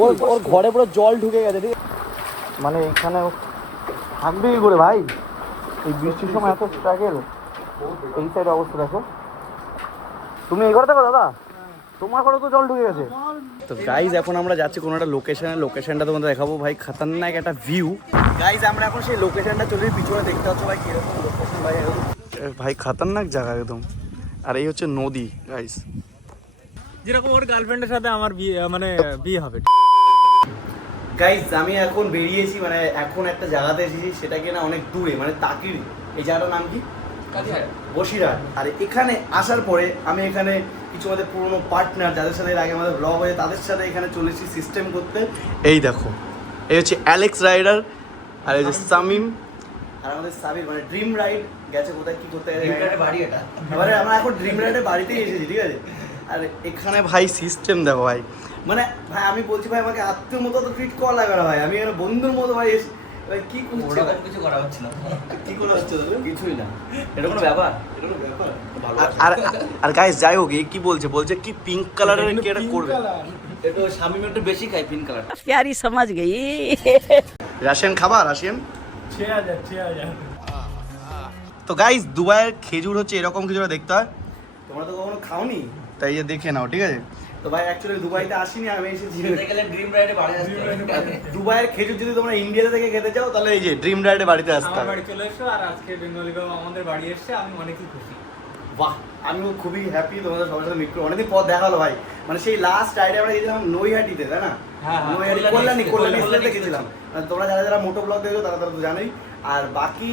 ওর ঘরে পুরো জল ঢুকে গেছে, ঠিক মানে এখানে থাকবে কি করে ভাই, এই বৃষ্টির সময় এত স্ট্রাগেল। এই সাইড অবস্থা দেখো, তুমি এই ঘরে দেখো দাদা, তোমার ঘরে তো জল ঢুকে গেছে। তো গাইজ এখন আমরা যাচ্ছি কোনো একটা লোকেশনটা তোমাদের দেখাবো ভাই, খতরনাক একটা ভিউ। গাইজ আমরা এখন সেই লোকেশনটা চলে পিছনে দেখতে পাচ্ছ ভাই কিরকম লোকেশন ভাই, ভাই খতরনাক জায়গা একদম। আর এই হচ্ছে নদী গাইজ, যেরকম ওর গার্লফ্রেন্ডের সাথে আমার বিয়ে মানে বিয়ে হবে। গাইজ আমি এখন বেরিয়েছি, মানে এখন একটা জায়গাতে এসেছি, সেটা কি না অনেক দূরে, মানে তাকির। এই জায়গাটার নাম কি? বসিরহাট। আর এখানে আসার পরে আমি এখানে কিছু আমাদের পুরোনো পার্টনার যাদের সাথে এর আগে আমাদের ব্লগ হয়ে তাদের সাথে এখানে চলেছি সিস্টেম করতে। এই দেখো, এই হচ্ছে অ্যালেক্স রাইডার, আর এই যে সামিম, আর আমাদের সাবির, মানে ড্রিম রাইড গেছে কোথায় কি করতে গেছে বাড়ি এটা। এবারে আমরা এখন ড্রিম রাইডের বাড়িতেই এসেছি, ঠিক আছে। আর এখানে ভাই সিস্টেম দেখো ভাই, মানে ভাই আমি বলছি ভাই আমাকে আত্মীয় মতো তো ট্রিট করা লাগে না ভাই, আমি এখানে বন্ধুর মতো ভাই ভাই কি করছি, কিছু করা হচ্ছে না, কি করা হচ্ছে কিছুই না, এটা কোনো ব্যাপার, এটা কোনো ব্যাপার। আর গাইস যাই হোক, এই কি বলছে কি পিঙ্ক কালারের কি এটা করবে, এটা শামিম একটু বেশি খায় পিঙ্ক কালার। प्यारी समझ गई। রাশিয়ান খাবার, রাশিয়ান 6000 তো গাইস দুবাইয়ের খেজুর হচ্ছে এরকম কিছুটা দেখতে হয়, তোমরা তো কখনো খাওনি, তাই যে দেখে নাও, ঠিক আছে। তো ভাই অ্যাকচুয়ালি দুবাইতে আসিনি, আমি এসেছি ড্রিম রাইডে বাড়ি আসতে। দুবাইয়ের খেজুর যদি তোমরা ইন্ডিয়াতে থেকে খেতে চাও তাহলে এই যে ড্রিম রাইডে বাড়িতে আসতে হবে। বাড়ি চলে এসো, আর আজকে বেঙ্গলি বাবা আমাদের বাড়ি এসেছে, আমি অনেকই খুশি। বাহ, আমিও খুবই হ্যাপি তোমাদের সবার সাথে মিট করে, অনেকদিন পর দেখা হলো ভাই। মানে সেই লাস্ট রাইডে আমরা গেছিলাম নৈহাটিতে, তাই না? নৈহাটি কল্যাণী গেছিলাম। তোমরা যারা মোটো ব্লগ দেখো তারা তো জানোই। আর বাকি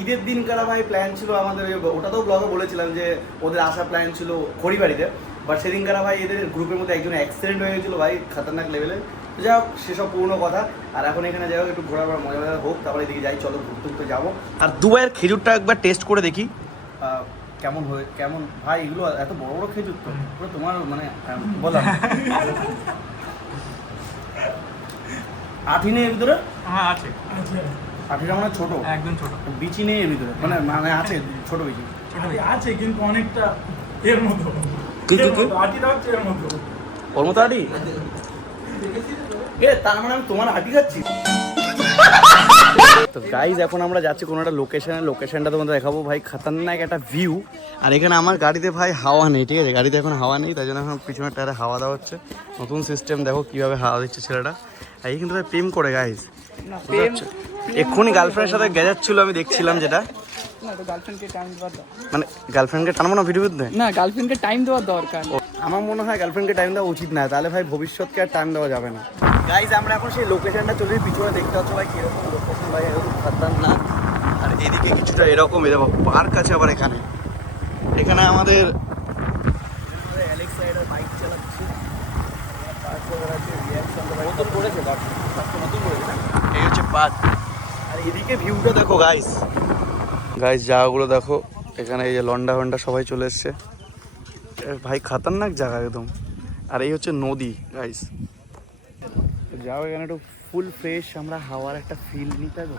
ঈদের দিন কারা ভাই প্ল্যান ছিল আমাদের, ওটাতেও ব্লগে বলেছিলাম যে ওদের আসার প্ল্যান ছিল খড়িবাড়িতে, বাট সেদিন কারা ভাই এদের গ্রুপের মধ্যে একজন অ্যাক্সিডেন্ট হয়ে গেছিলো ভাই, খতরনাক লেভেলে। যাই হোক সেসব পুরনো কথা। আর এখন এখানে যাই হোক একটু ঘোরার মজা মজা হোক, তারপরে এদিকে যাই, চলো ঘুরতে যাবো। আর দুবাইয়ের খেজুরটা একবার টেস্ট করে দেখি কেমন ভাই, এগুলো এত বড় বড় খেজুর তো পুরো তোমার মানে বললাম আঠি নেই এর ভিতরে? হ্যাঁ আছে, আঠিটা মানে ছোট, একদম ছোট, বিচি নেই এর ভিতরে, মানে আছে ছোট বিচি আছে কিন্তু অনেকটা এর মতো। আটিটা হচ্ছে এর মতো, ওর মতো আটি। তার মানে আমি তোমার আটি খাচ্ছি। তো গাইজ এখন আমরা যাচ্ছি কোনো একটা লোকেশনটা তোমাদের দেখাবো ভাই, খতরনাক একটা ভিউ। আর এখানে আমার গাড়িতে ভাই হাওয়া নেই, ঠিক আছে, গাড়িতে এখন হাওয়া নেই, তাই জন্য এখন পিছনের টায়ারে হাওয়া দেওয়া হচ্ছে। নতুন সিস্টেম দেখো কিভাবে হাওয়া দিচ্ছে ছেলেটা। আর এই কিন্তু প্রেম করে গাইজ, এক্ষুনি গার্লফ্রেন্ডের সাথে গেজাচ্ছিল, আমি দেখছিলাম যেটা। মানে গার্লফ্রেন্ডকে টানবো না ভিডিও করতে? না, গার্লফ্রেন্ডকে টাইম দেওয়ার দরকার। আমার মনে হয় গার্লফ্রেন্ডকে টাইম দেওয়া উচিত না, তাহলে ভাই ভবিষ্যৎকে আর টাইম দেওয়া যাবে না। গাইজ আমরা এখন সেই লোকেশনটা চলে পিছনে দেখতে পাচ্ছ ভাই কিরকম লোকেশন ভাই, এরকম খতরনাক। আর এদিকে কিছুটা এরকম দেখো পার্ক আছে আবার এখানে। এখানে আমাদের অ্যালেক্স রাইডার বাইক চালাচ্ছে, এই হচ্ছে পার্ক। আর এদিকে ভিউটা দেখো গাইজ, জায়গাগুলো দেখো। এখানে এই যে লন্ডা ফন্ডা সবাই চলে এসছে ভাই, খতরনাক জায়গা একদম। আর এই হচ্ছে নদী গাইস, যাও এখানে একটু ফুল ফ্রেশ আমরা হাওয়ার একটা ফিল নিতে হবে।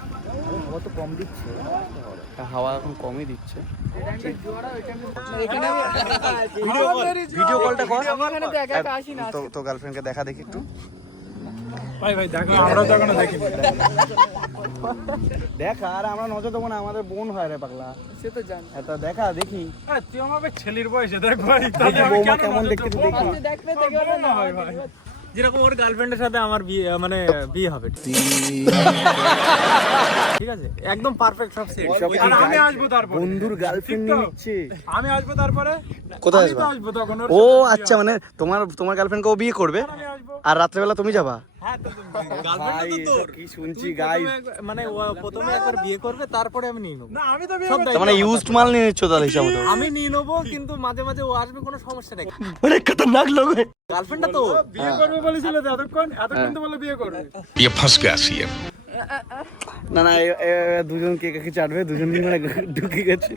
হাওয়া তো কম দিচ্ছে, হাওয়া এখন কমই দিচ্ছে। ভিডিও কলটা কর তো গার্লফ্রেন্ডকে দেখা দেখি একটু। ভাই দেখো, আমরা তো এখনো দেখিনি। দেখা, আর আমরা নজর দেবো না, আমাদের বোন হয় রে পাগলা, সে তো জানি। এটা দেখা দেখি। তুই আমাকে ছেলের বয়সে দেখ ভাই, বৌমা কেমন দেখতে তুই দেখি। দেখবে না ভাই যেরকম ওর গার্লফ্রেন্ডের সাথে আমার বিয়ে মানে বিয়ে হবে, ঠিক আছে, একদম পারফেক্ট সব সেট। আর আমি আসবো তারপরে, বন্ধুর গার্লফ্রেন্ড নিচ্ছে, আমি আসবো তারপরে। কোথায় আসবো তখন? ও আচ্ছা, মানে তোমার গার্লফ্রেন্ডকে ও বিয়ে করবে আর রাত্রেবেলা তুমি যাবা? হ্যাঁ, তো গার্লফ্রেন্ড তো তোর। কি শুনছি গাইস, মানে ও প্রথমে একবার বিয়ে করবে, তারপরে আমি নিয়ে নেবো। না, আমি তো মানে ইউজড মাল নিয়ে নিচ্ছ তাহলে হিসাব মতো? আমি নিয়ে নেবো, কিন্তু মাঝে মাঝে ও আসবে, কোনো সমস্যা নেই। মানে খতরনাক লোক গার্লফ্রেন্ডটা তো বিয়ে করবে বলেছিল, এতক্ষণ তো বলে বিয়ে করবে। ये फंस गया सीएम। না দুজন কে কাকে চাটবে, দুজন মানে ঢুকে গেছে।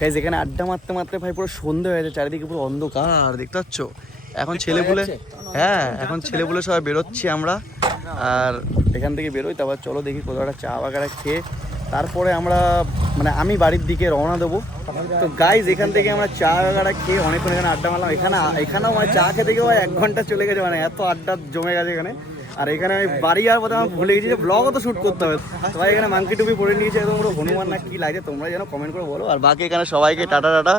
গাইস এখানে আড্ডা মারতে মারতে ভাই পুরো সন্ধ্যা হয়ে গেছে, চারিদিকে পুরো অন্ধকার দেখতে পাচ্ছ। এখন ছেলেপুলে, হ্যাঁ এখন ছেলেপুলে সবাই বেরোচ্ছি আমরা। আর এখান থেকে বেরোই, তারপর চলো দেখি কোথাও একটা চা বাগারা খেয়ে তারপরে আমরা মানে আমি বাড়ির দিকে রওনা দেবো। তো গাইজ এখান থেকে আমরা চা গাড়া খেয়ে অনেকক্ষণ এখানে আড্ডা মারলাম। এখানেও মানে চা খেতে গিয়ে 1 ঘন্টা চলে গেছে, মানে এত আড্ডা জমে গেছে এখানে। আর এখানে আমি বাড়ি যাওয়ার পথে আমি ভুলে গেছি যে ব্লগও তো শ্যুট করতে হবে। সবাই এখানে মাংকি টুপি পরে নিয়েছে, একদম পুরো হনুমান না কি লাগছে তোমরা যেন কমেন্ট করে বলো। আর বাকি এখানে সবাইকে tata tata,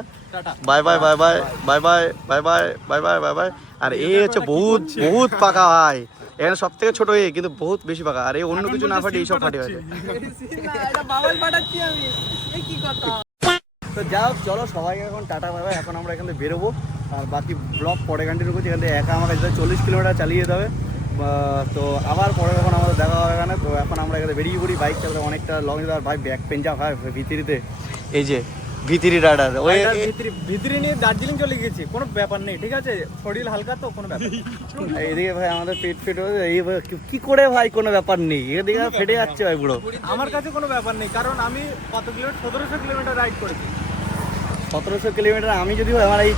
bye bye bye bye bye bye bye bye bye bye bye bye. আর এই হচ্ছে বহুত বহুত পাকা ভাই, এখানে সব থেকে ছোট এ কিন্তু বহুত বেশি পাকা। আর এই অন্য কিছু না ফাটি এইসব ফাটি আছে। তো যাই হোক চলো সবাইকে এখন টাটা বাই বাই। এখন আমরা এখান থেকে বেরোবো আর বাকি ব্লগ পরে কন্টিনিউ করছি। এখান থেকে একা আমাকে 40 কিলোমিটার চালিয়ে যেতে হবে। তো আবার পরে যখন আমাদের দেখা হবে এখানে। তো এখন আমরা এখানে বেরিয়ে পড়ি, বাইক চালাতে অনেকটা লং যেতে। আর ভাই ব্যাক পেন যা হয় ভিতরিতে, এই যে ভিতরি রাইডার ওই ভিতরে নিয়ে দার্জিলিং চলে গেছি, কোনো ব্যাপার নেই, ঠিক আছে, শরীর হালকা তো কোনো ব্যাপার নেই। এইদিকে ভাই আমাদের পেট ফেট হয়েছে, এই কি করে ভাই কোনো ব্যাপার নেই, এদিকে ফেটে যাচ্ছে ভাই পুরো। আমার কাছে কোনো ব্যাপার নেই, কারণ আমি কত কিলোমিটার 1700 কিলোমিটার রাইড করেছি। 1700 কিলোমিটার আমি যদি আমার এই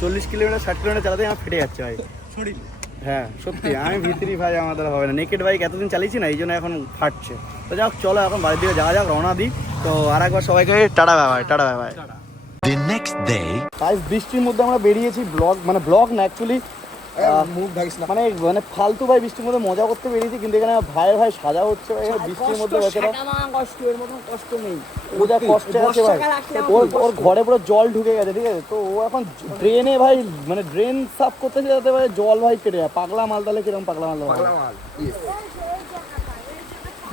40 কিলোমিটার 60 কিলোমিটার চালাতে আমার ফেটে যাচ্ছে ভাই শরীর। হ্যাঁ সত্যি আমি ভিতরি ভাই আমাদের হবে না, নেকেড বাইক এতদিন চালিয়েছি না এই জন্য এখন ফাটছে। তো যাক চলো এখন বাড়ির দিকে যাওয়া যাক, রওনা দিই। তো আর একবার সবাইকে tata bye by, tata bye by. The next day. Guys বৃষ্টির মধ্যে আমরা বেরিয়েছি, ব্লগ না অ্যাকচুয়ালি মুখ ঢাকিস না। মানে ফালতু ভাই বৃষ্টির মধ্যে মজা করতে বেরিয়েছি, কিন্তু এখানে ভাই সাজা হচ্ছে ভাই এখানে বৃষ্টির মধ্যে বেচারা কষ্টের মতো কষ্ট নেই। ও যা কষ্টে আছে ভাই, ওর ঘরে পুরো জল ঢুকে গেছে, ঠিক আছে। তো ও এখন ড্রেনে ভাই মানে ড্রেন সাফ করতেছে যাতে ভাই জল ভাই কেটে যায়। পাগলা মাল তাহলে কিরকম পাগলা মাল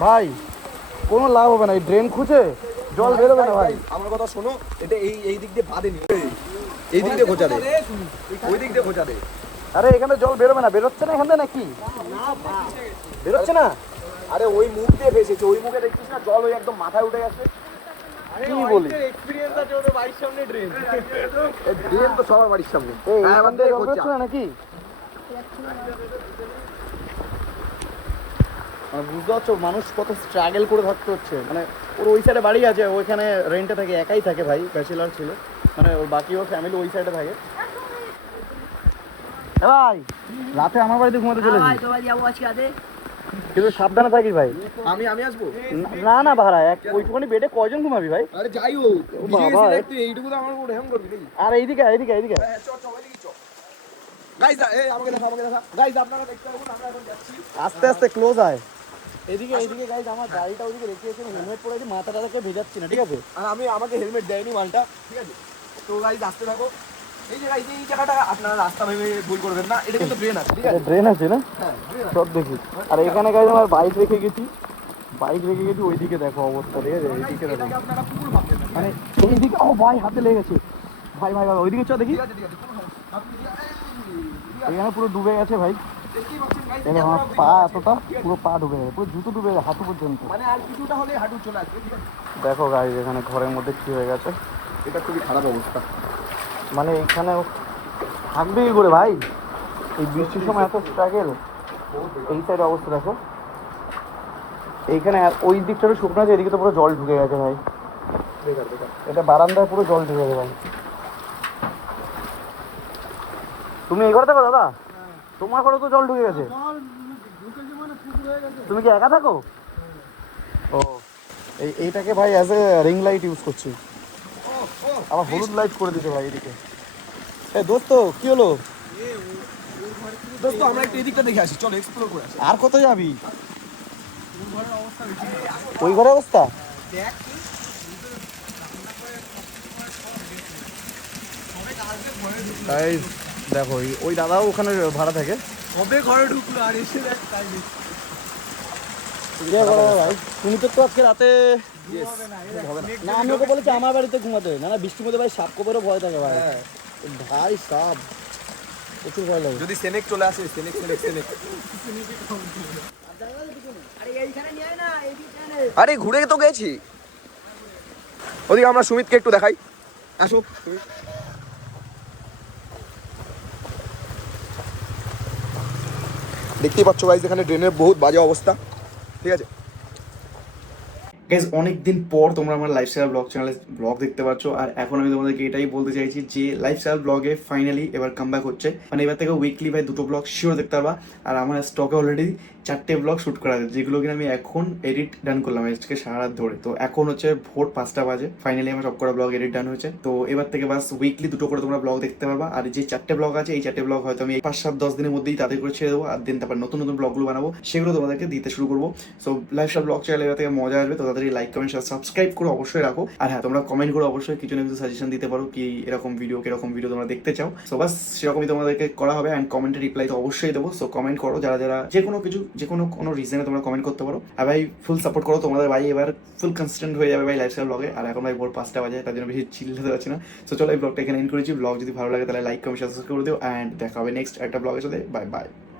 ভাই, কোনো লাভ হবে না, এই ড্রেন খুঁজে জল বেরোবে না ভাই। আমার কথা শোনো, এটা এই দিক দিয়ে বাঁধেনি, এই দিক দিয়ে খোঁচা দে, ওই দিক দিয়ে খোঁচা দে। আরে এখানে জল বেরোবে না, বেরোচ্ছে না এখান থেকে নাকি বেরোচ্ছে না? আরে ওই মুখ দিয়ে ভেসেছে, ওই মুখে দেখছিস না জল ওই একদম মাথায় উঠে গেছে। কি বলি এক্সপেরিয়েন্স আছে ওদের বাড়ির সামনে ড্রেন। এই ড্রেন তো সবার বাড়ির সামনে। এই এখান থেকে জল বেরোচ্ছে না নাকি? বুঝতে পারছো মানুষ কত স্ট্রাগল করে থাকতে হচ্ছে। মানে ওর ওই সাইডে বাড়ি আছে, ওইখানে রেন্টে থাকে, একাই থাকে ভাই, ব্যাচেলার ছিল, মানে ওর বাকি ওর ফ্যামিলি ওই সাইডে থাকে। ভাই রাতে আমার বাড়িতে ঘুমাতে চলেছি, কিন্তু সাবধানে থাকিস ভাই। আমি আসবো। না না ভাড়া ওইটুখানি বেডে কয়জন ঘুমাবি ভাই? আরে যাই হোক, বাবা তুই এইটুকু তো আমার উপর হেম করবি নাকি? আর এইদিকে এইদিকে এইদিকে গাইস এই আমাকে দেখা গাইস, আপনারা দেখতে পাবেন আমরা এখন যাচ্ছি। আস্তে আস্তে ক্লোজ আয়। এদিকে এইদিকে গাইজ আমার গাড়িটা ওইদিকে রেখে এসে হেলমেট পরে আছে, মাথাটাকে ভেজাচ্ছি না, ঠিক আছে? আর আমাকে হেলমেট দেয়নি মালটা, ঠিক আছে। তো গাইস আসতে থাকো। এই যে গাইস এই জায়গাটা আপনারা রাস্তা ভেবে ভুল করবেন না, এটা কিন্তু ড্রেন আছে, ঠিক আছে। ড্রেন আছে না? হ্যাঁ সব দেখি। আর এখানে গাইজ আমার বাইক রেখে গেছি, ওইদিকে দেখো অবস্থা, ঠিক আছে? এইদিকে দেখো আপনারা পুকুর ভাববেন না, মানে এইদিকে, ও ভাই হাতে লেগেছে ভাই ভাই ভাই, ওইদিকে চ দেখি। ঠিক আছে কোনো সমস্যা না। এখানে পুরো ডুবে গেছে ভাই, দেখতেই পাচ্ছেন গাইস, এই আমার পা এতটা পুরো পা ডুবে গেছে, পুরো জুতো ডুবে গেছে হাঁটু পর্যন্ত। মানে আর কিছুটা হলে হাঁটু চলে আসবে, ঠিক আছে। দেখো গাইজ এখানে ঘরের মধ্যে কি হয়ে গেছে, এটা খুবই খারাপ অবস্থা। মানে এখানে থাকবে কি করে ভাই, এই বৃষ্টির সময় এত স্ট্রাগল। এই সাইড অবস্থা দেখো, এইখানে ওই দিকটা শুকনো আছে, এদিকে তো পুরো জল ঢুকে গেছে ভাই, এটা বারান্দায় পুরো জল ঢুকে গেছে ভাই। তুমি এই ঘরে থাকো দাদা? তোমার ঘরে তো জল ঢুকে গেছে, তুমি কি একা থাকো? ও এইটাকে ভাই as a ring light use করছি, আবার হলুদ লাইট করে দিতে ভাই এদিকে। এ দোস্ত কি হলো? দোস্ত আমরা একটু এদিকটা দেখে আসি, চলো এক্সপ্লোর করে আসি। আর কত যাবি? ওই ঘরের অবস্থা তাই দেখো, ওই দাদাও ওখানে ভাড়া থাকে। কবে ঘরে ঢুকলো আর এসে দেখ তাই ভাই তুমি তো আজকে রাতে না, আমি ওকে বলেছি আমার বাড়িতে ঘুমাতে। না না বৃষ্টির মধ্যে ভাই সাপ কোপেরও ভয় থাকে ভাই, ভাই সাপ প্রচুর ভয় লাগে। যদি সেনেক চলে আসে, সেনেক আরে ঘুরে তো গেছি ওদিকে। আমরা সুমিতকে একটু দেখাই, আসো। দেখতেই পাচ্ছ গাইস এখানে ড্রেনের বহুত বাজে অবস্থা, ঠিক আছে। গাইজ অনেক দিন পর তোমরা আমার লাইফস্টাইল ব্লগ চ্যানেলে ব্লগ দেখতে পাচ্ছ, আর এখন আমি তোমাদেরকে এটাই বলতে চাইছি যে লাইফস্টাইল ব্লগে ফাইনালি এবার কামব্যাক হচ্ছে। মানে এবার থেকে উইকলি ভাই 2টো ব্লগ শিওর দেখতে পারবা। আর আমার স্টকে অলরেডি 4টে ব্লগ শ্যুট করা আছে, যেগুলো কিনা আমি এখন এডিট ডান করলাম আজকে সারা রাত ধরে। তো এখন হচ্ছে ভোর 5টা বাজে, ফাইনালি আমার সব করা ব্লগ এডিট ডান হয়েছে। তো এবার থেকে বাস উইকলি 2টো করে তোমরা ব্লগ দেখতে পারবা। আর যে 4টে ব্লগ আছে, এই 4টে ব্লগ হয়তো আমি 5-7-10 দিনের মধ্যেই তাদের করে ছেড়ে দেবো, আর দিন তারপর নতুন নতুন ব্লগগুলো বানাবো, সেগুলো তোমাদেরকে দিতে শুরু করবো। সো লাইফস্টাইল ব্লগ চ্যানেল এবার থেকে মজা আসবে। তো তাড়াতাড়ি লাইক কমেন্ট সাবস্ক্রাইব করে অবশ্যই রাখো। আর হ্যাঁ, তোমরা কমেন্ট করে অবশ্যই কিছু না কিছু সাজেশন দিতে পারো, কি এরকম ভিডিও কিরকম ভিডিও তোমরা দেখতে চাও। সো বাস সেরকমই তোমাদেরকে করা হবে। অ্যান্ড কমেন্টে রিপ্লাই তো অবশ্যই দেবো। সো কমেন্ট করো, যারা যারা যে কোনো কিছু যে কোনো রিজনে তোমরা কমেন্ট করতে পারো। আর ভাই ফুল সাপোর্ট করো, তোমাদের ভাই এবার ফুল কনসিস্টেন্ট হয়ে যাবে ভাই লাইফস্টাইল ব্লগে। আর এখন ভাই ভোর 5টা বাজে, তার জন্য বেশি চিল্লাতে পারছি না। সো চলো এই ব্লগটা এখানে এন্ড করেছি। ব্লগ যদি ভালো লাগে তাহলে লাইক কমেন্ট সাবস্ক্রাইব করে দিও, অ্যান্ড দেখা হবে নেক্সট একটা ব্লগের সাথে। Bye bye.